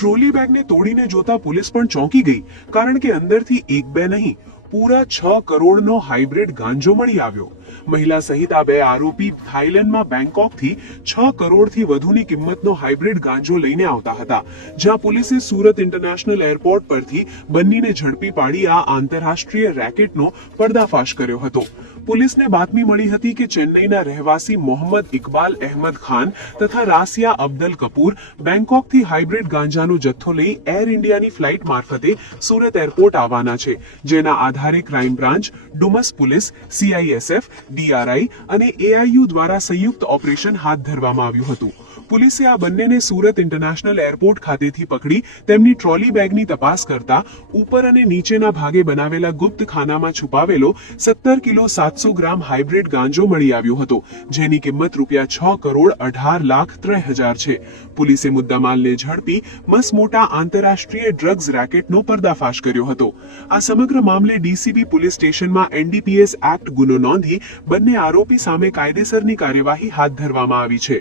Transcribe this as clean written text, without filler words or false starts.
Trolley બેગને તોડીને જોતા police પણ ચોંકી ગઈ, કારણ કે અંદરથી એક બે નહીં પૂરા 6 કરોડનો હાઇબ્રિડ ગાંજો મળી આવ્યો. મહિલા સહિત આ બે આરોપી થાઇલેન્ડમાં બેંકોકથી 6 કરોડથી વધુની કિંમતનો હાઇબ્રિડ ગાંજો લઈને આવતા હતા, જ્યાં પોલીસે સુરત ઇન્ટરનેશનલ એરપોર્ટ પરથી બંનેને ઝડપી પાડી આ આંતરરાષ્ટ્રીય રેકેટનો પર્દાફાશ કર્યો હતો. પોલીસને બાતમી મળી હતી કે ચેન્નઈના રહેવાસી મોહમ્મદ ઇકબાલ અહેમદ ખાન તથા રાસિયા અબ્દલ કપૂર બેંકોકથી હાઇબ્રિડ ગાંજાનો જથ્થો લઈ એર ઇન્ડિયાની ફ્લાઇટ મારફતે સુરત એરપોર્ટ આવવાના છે, જેના આધારે crime branch, Dumas police, CISF, DRI અને AIU દ્વારા સંયુક્ત ઓપરેશન હાથ ધરવામાં આવ્યું હતું. પોલીસે આ બંનેને સુરત ઇન્ટરનેશનલ એરપોર્ટ ખાતેથી પકડી તેમની ટ્રોલી બેગની તપાસ કરતા ઉપર અને નીચેના ભાગે બનાવેલા ગુપ્ત ખાનામાં છુપાવેલો 17 કિલો 700 ગ્રામ હાઇબ્રિડ ગાંજો મળી આવ્યો હતો, જેની કિંમત ₹6 કરોડ 18 લાખ 3 હજાર છે. પોલીસે મુદ્દામાલને ઝડપી મસમોટા આંતરરાષ્ટ્રીય ડ્રગ્સ રેકેટનો પર્દાફાશ કર્યો હતો. આ સમગ્ર મામલે DCP પોલીસ સ્ટેશનમાં NDPS એક્ટ ગુનો નોંધી બંને આરોપી સામે કાયદેસરની કાર્યવાહી હાથ ધરવામાં આવી છે.